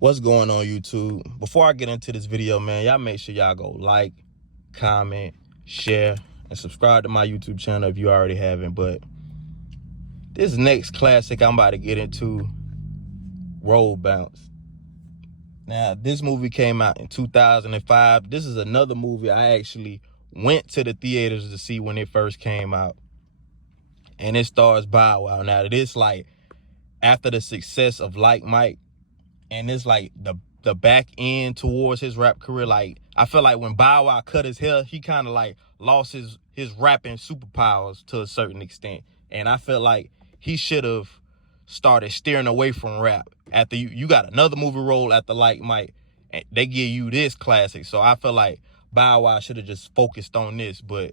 What's going on, YouTube? Before I get into this video, man, y'all make sure y'all go like, comment, share, and subscribe to my YouTube channel if you already haven't. But this next classic I'm about to get into, Road Bounce. Now, this movie came out in 2005. This is another movie I actually went to the theaters to see when it first came out. And it stars Bow Wow. Now, this like after the success of Like Mike, and it's like the back end towards his rap career. Like, I feel like when Bow Wow cut his hair, he kind of like lost his rapping superpowers to a certain extent. And I feel like he should have started steering away from rap after you got another movie role after Like Mike, and they give you this classic. So I feel like Bow Wow should have just focused on this. But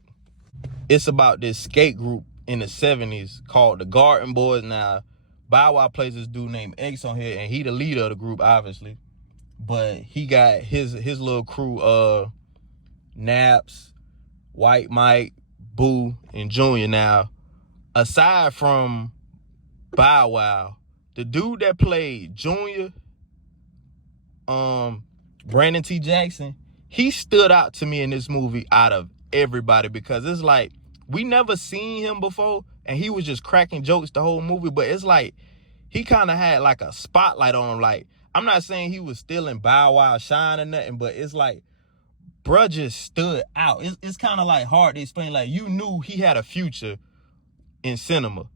it's about this skate group in the 70s called the Garden Boys. Now, Bow Wow plays this dude named X on here, and he the leader of the group, obviously. But he got his little crew, Naps, White Mike, Boo, and Junior. Now, aside from Bow Wow, the dude that played Junior, Brandon T. Jackson, he stood out to me in this movie out of everybody, because it's like we never seen him before, and he was just cracking jokes the whole movie. But it's like he kind of had like a spotlight on him. Like, I'm not saying he was stealing Bow Wow shine or nothing, but it's like bruh just stood out. It's kind of like hard to explain. Like, you knew he had a future in cinema,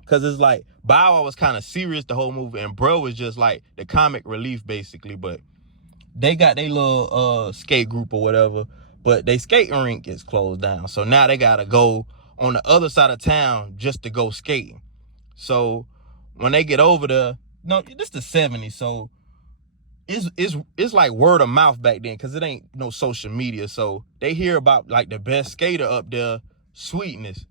because it's like Bow Wow was kind of serious the whole movie, and bro was just like the comic relief basically. But they got their little skate group or whatever, but they skating rink is closed down, so now they gotta go on the other side of town just to go skating. So when they get over there, no, this the 70s, so it's like word of mouth back then, because it ain't no social media. So they hear about like the best skater up there, Sweetness.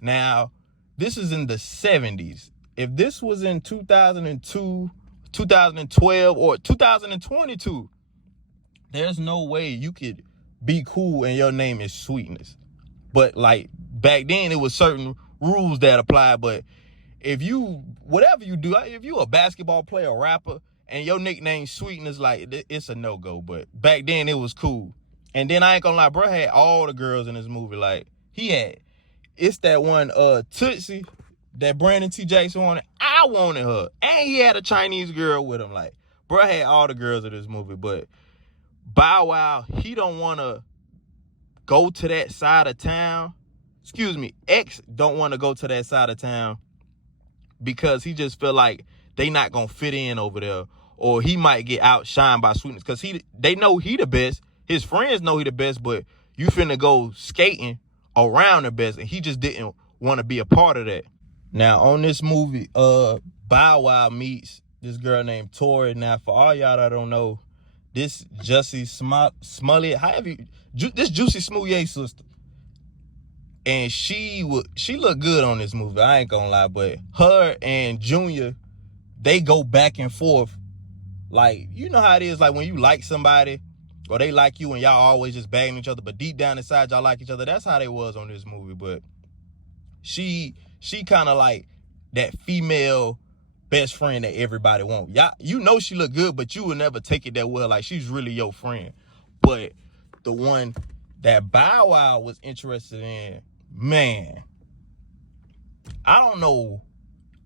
Now, this is in the 70s. If this was in 2002, 2012, or 2022, there's no way you could be cool and your name is Sweetness. But like back then, it was certain rules that apply. But if you, whatever you do, if you a basketball player, a rapper, and your nickname Sweetness, like, it's a no-go. But back then, it was cool. And then I ain't gonna lie, bro had all the girls in this movie. Like, it's that one Tootsie that Brandon T. Jackson wanted. I wanted her. And he had a Chinese girl with him. Like, bro had all the girls in this movie. But Bow Wow, he don't want to go to that side of town. Excuse me, X don't want to go to that side of town because he just feel like they not gonna fit in over there, or he might get outshined by Sweetness, because they know he the best. His friends know he the best, but you finna go skating around the best, and he just didn't want to be a part of that. Now, on this movie, Bow Wow meets this girl named Tori. Now, for all y'all that don't know, this Jussie Smollett, this Juicy Smouye sister, and she looked good on this movie, I ain't gonna lie. But her and Junior, they go back and forth. Like, you know how it is, like when you like somebody or they like you and y'all always just bagging each other, but deep down inside y'all like each other. That's how they was on this movie. But she kind of like that female best friend that everybody want. Y'all, you know she look good, but you will never take it that well. Like, she's really your friend. But the one that Bow Wow was interested in, man, I don't know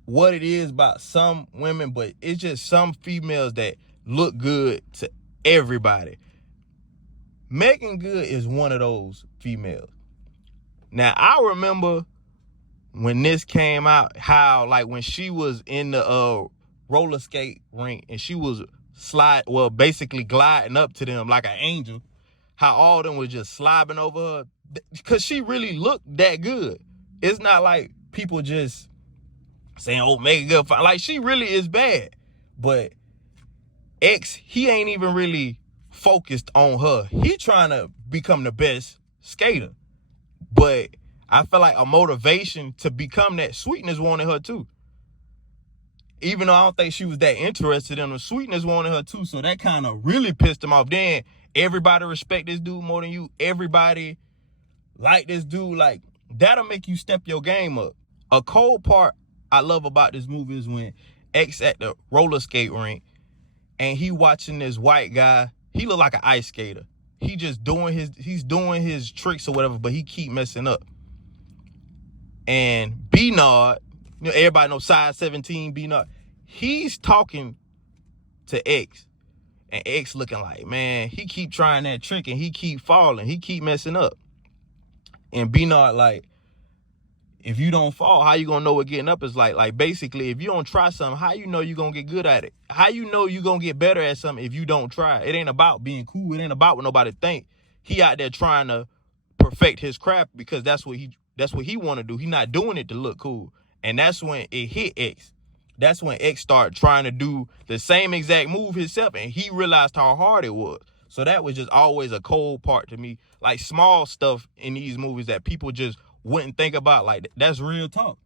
what it is about some women, but it's just some females that look good to everybody. Megan Good is one of those females. Now, I remember when this came out, how like when she was in the roller skate rink and she was basically gliding up to them like an angel, how all of them was just slobbing over her, because she really looked that good. It's not like people just saying, oh, Megan Good, like, she really is bad. But X, he ain't even really focused on her. He trying to become the best skater. But I feel like a motivation to become that, Sweetness wanted her too. Even though I don't think she was that interested in her, Sweetness wanted her too. So that kind of really pissed him off. Then everybody respect this dude more than you. Everybody like this dude. Like, that'll make you step your game up. A cold part I love about this movie is when X at the roller skate rink, and he watching this white guy. He look like an ice skater. He's doing his tricks or whatever, but he keep messing up. And B-Nard, everybody know size 17 B-Nard. He's talking to X, and X looking like, man, he keep trying that trick and he keep falling. He keep messing up. And B-Nard like, if you don't fall, how you gonna know what getting up is like? Like basically, if you don't try something, how you know you gonna get good at it? How you know you gonna get better at something if you don't try? It ain't about being cool. It ain't about what nobody think. He out there trying to perfect his craft because that's what he want to do. He not doing it to look cool. And that's when it hit X. That's when X started trying to do the same exact move himself, and he realized how hard it was. So that was just always a cold part to me. Like small stuff in these movies that people just wouldn't think about. Like that's real talk.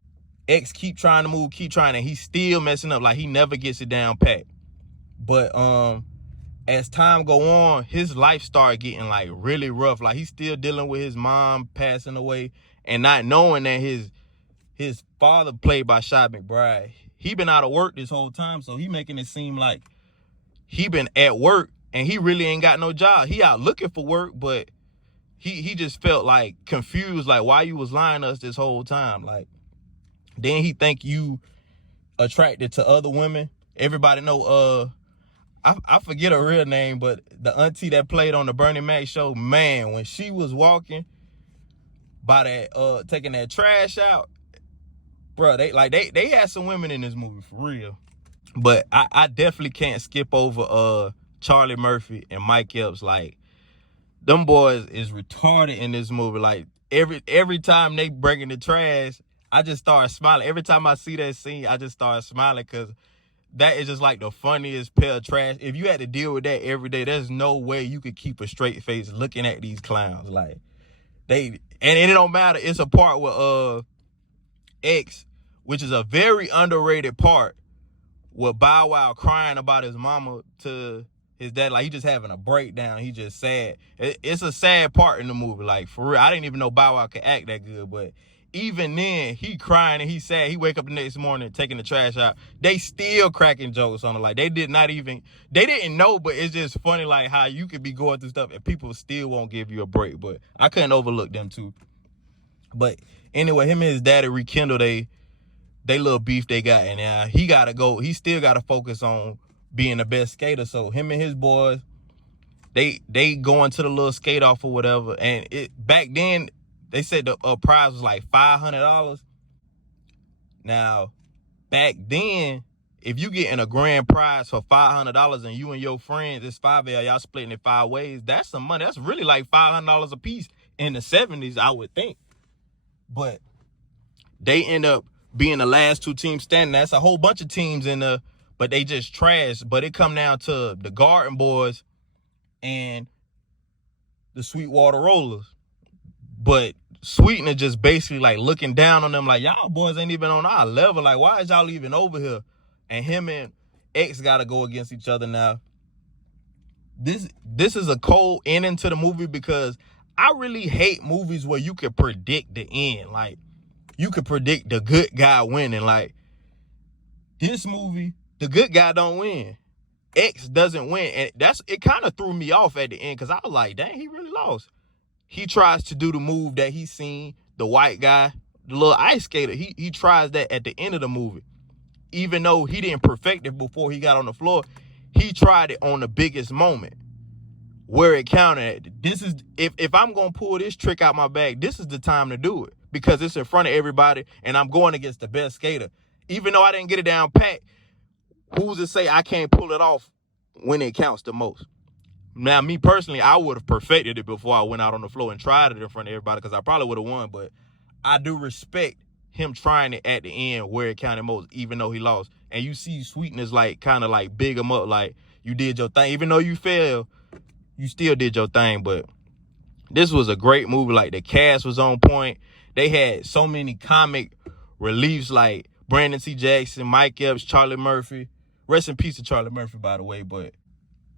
X keep trying to move, keep trying, and he's still messing up. Like he never gets it down pat. But as time go on, his life started getting like really rough. Like he's still dealing with his mom passing away and not knowing that his father, played by Shia McBride, he been out of work this whole time. So he making it seem like he been at work and he really ain't got no job. He out looking for work, but he just felt like confused, like why you was lying to us this whole time. Like then he think you attracted to other women. Everybody know I forget her real name, but the auntie that played on the Bernie Mac show, man, when she was walking by that taking that trash out, bro, they had some women in this movie for real. But I definitely can't skip over Charlie Murphy and Mike Epps. Like them boys is retarded in this movie. Like every time they bringing the trash, I just start smiling. Every time I see that scene, I just start smiling because that is just like the funniest pair of trash. If you had to deal with that every day, there's no way you could keep a straight face looking at these clowns. Like and it don't matter. It's a part with X, which is a very underrated part, with Bow Wow crying about his mama to his dad. Like he just having a breakdown. He just sad. It's a sad part in the movie. Like for real, I didn't even know Bow Wow could act that good, but even then, he crying and he sad. He wake up the next morning taking the trash out. They still cracking jokes on it. Like they didn't know, but it's just funny like how you could be going through stuff and people still won't give you a break. But I couldn't overlook them too. But anyway, him and his daddy rekindle they little beef they got, and now he gotta go. He still gotta focus on being the best skater. So him and his boys, they going to the little skate off or whatever. And back then, they said the prize was like $500. Now, back then, if you getting a grand prize for $500 and you and your friends, it's five of y'all splitting it 5 ways, that's some money. That's really like $500 a piece in the 70s, I would think. But they end up being the last 2 teams standing. That's a whole bunch of teams in the, but they just trash. But it come down to the Garden Boys and the Sweetwater Rollers. But Sweetener just basically like looking down on them like, y'all boys ain't even on our level. Like, why is y'all even over here? And him and X got to go against each other now. This is a cold ending to the movie because I really hate movies where you can predict the end. Like, you could predict the good guy winning. Like, this movie, the good guy don't win. X doesn't win. And it kind of threw me off at the end because I was like, dang, he really lost. He tries to do the move that he seen, the white guy, the little ice skater. He tries that at the end of the movie. Even though he didn't perfect it before he got on the floor, he tried it on the biggest moment where it counted. This is, if I'm going to pull this trick out my bag, this is the time to do it because it's in front of everybody and I'm going against the best skater. Even though I didn't get it down pat, who's to say I can't pull it off when it counts the most? Now, me personally, I would have perfected it before I went out on the floor and tried it in front of everybody because I probably would have won. But I do respect him trying it at the end where it counted most, even though he lost. And you see Sweetness like kind of like big him up, like you did your thing. Even though you failed, you still did your thing. But this was a great movie. Like the cast was on point. They had so many comic reliefs like Brandon T. Jackson, Mike Epps, Charlie Murphy. Rest in peace to Charlie Murphy, by the way.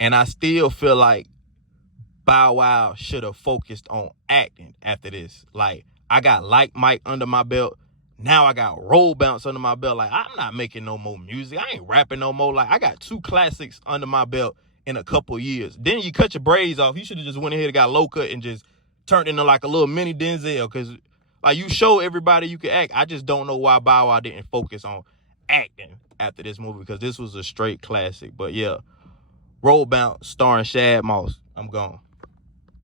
And I still feel like Bow Wow should have focused on acting after this. Like, I got Like Mike under my belt. now I got roll bounce under my belt. Like, I'm not making no more music. I ain't rapping no more. Like, I got 2 classics under my belt in a couple years. Then you cut your braids off. You should have just went ahead and got low cut and just turned into like a little mini Denzel. Because, like, you show everybody you can act. I just don't know why Bow Wow didn't focus on acting after this movie, because this was a straight classic. But yeah, roll bounce starring Shad Moss. I'm gone.